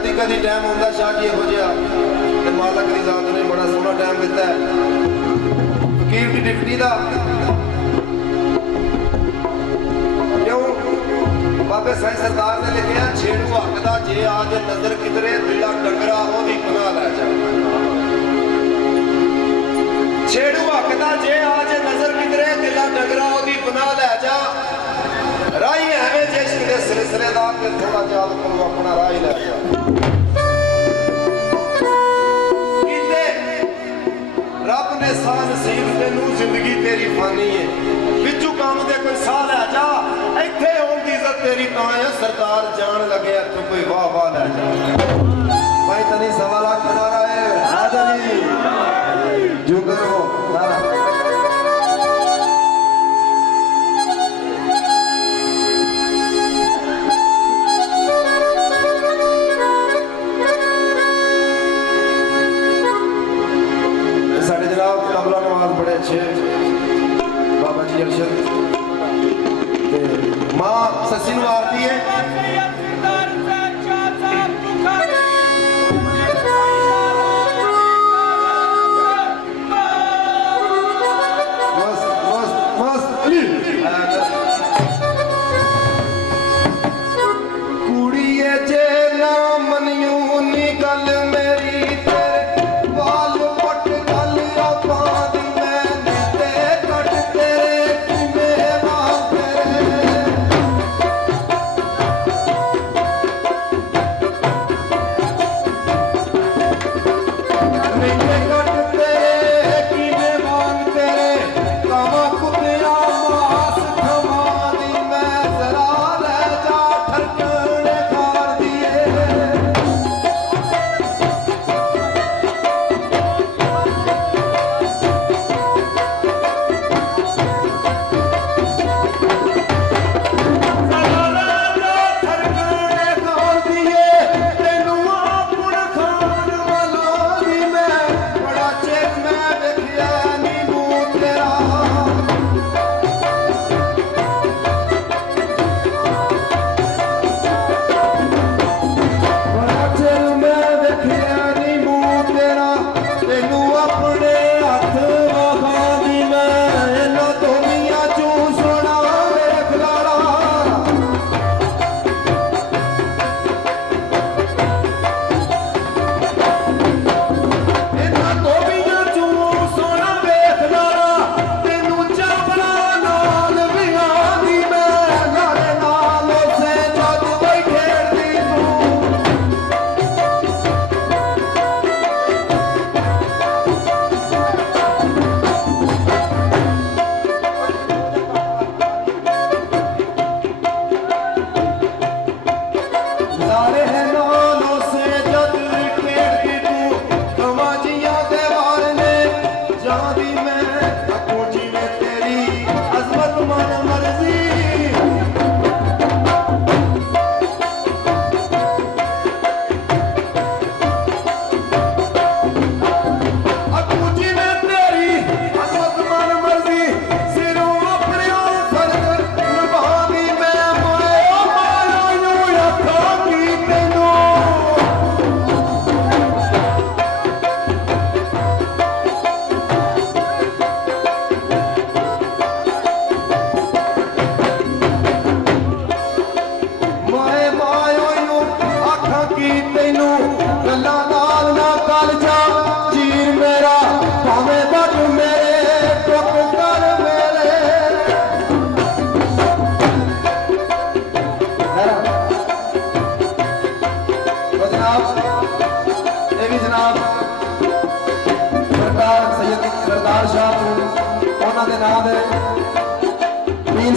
कदी कदी टाइम होंदा शाह जी इहो जिहा ते मालक दी जात ने बड़ा सोहना टाइम दिता है फकीर दी डिप्टी दा क्यों बाबे साईं सरदार ने लिखिया छेड़ू हक दा जे आज नजर किधरे दिला डंगरा ओदी पनाह लै जा छेड़ू हक दा जे आज नजर किधरे दिला डंगरा ओदी पनाह लै जा राही एवें जे इश्क दे सिलसिलेदार ते थोड़ा याद करो अपना राह लै जा रब ने सा नसीब तेनू जिंदगी तेरी फानी है बिचू काम दे कोई साह लै जा इत्थे होण दी इज्जत तेरी तां है सरदार जान लगे इत्थों कोई वाह वाह लै जा भाई तनी सवा लाख नारा है हाजरी जो करो बाबा जी अरशद मां ससी नूं आरती है कुड़िए जे ना मनियो नी गल मेरी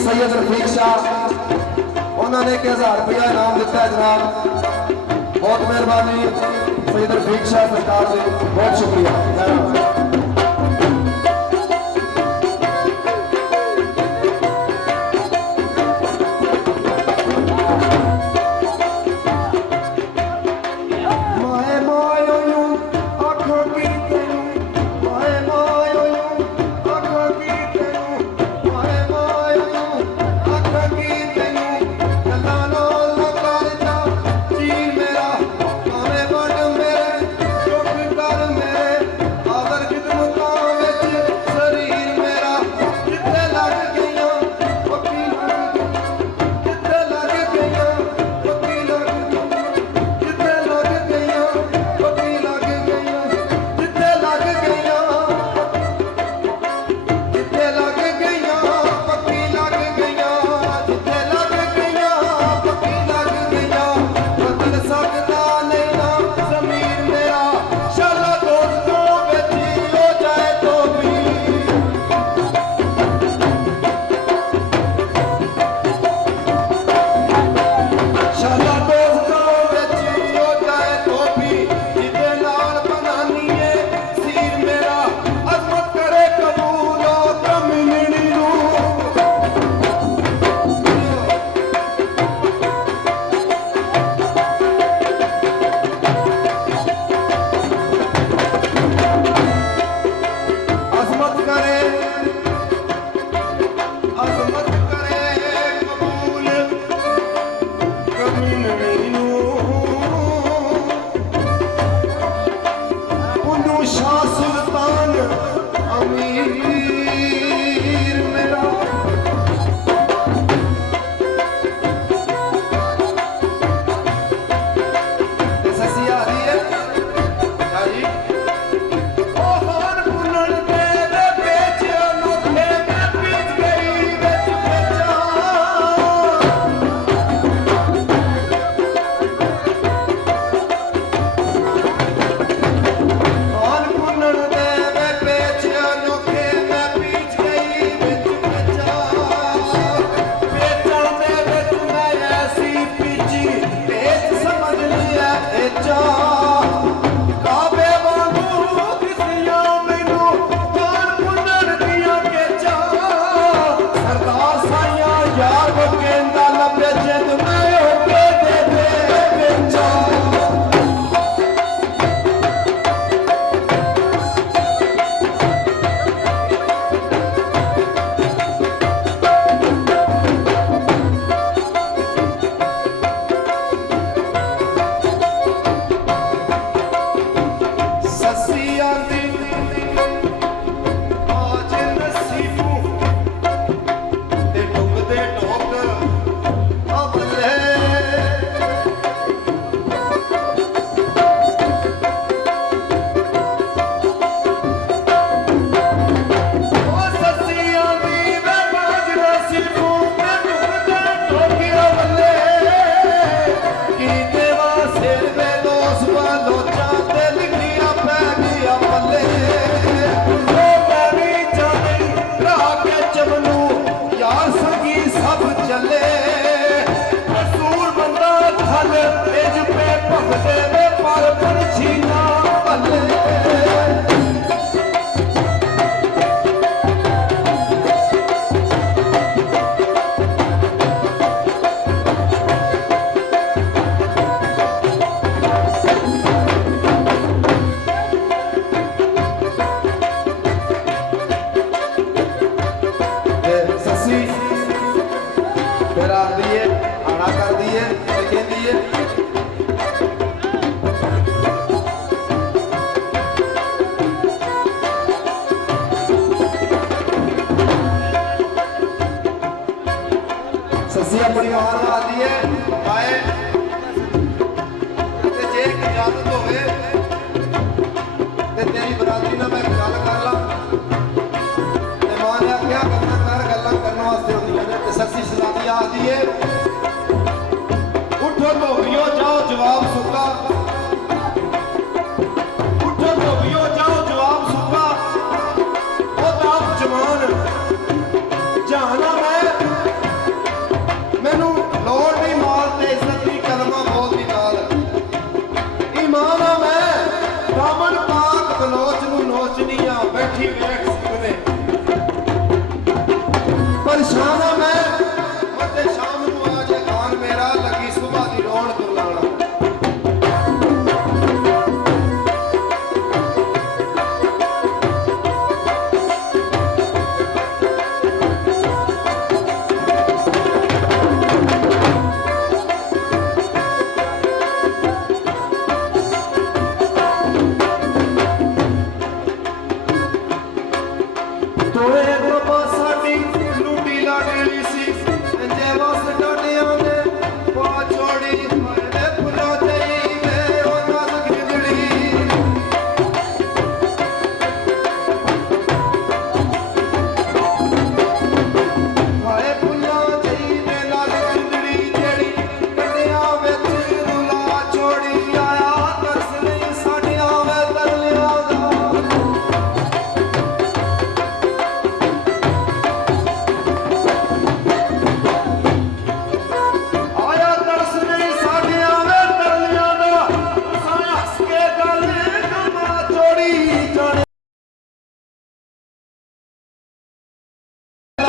सैयद रफीक शाह उन्होंने 1000 रुपया इनाम दिता है जनाब बहुत मेहरबानी सैयद रफीक शाह सरकार से बहुत शुक्रिया।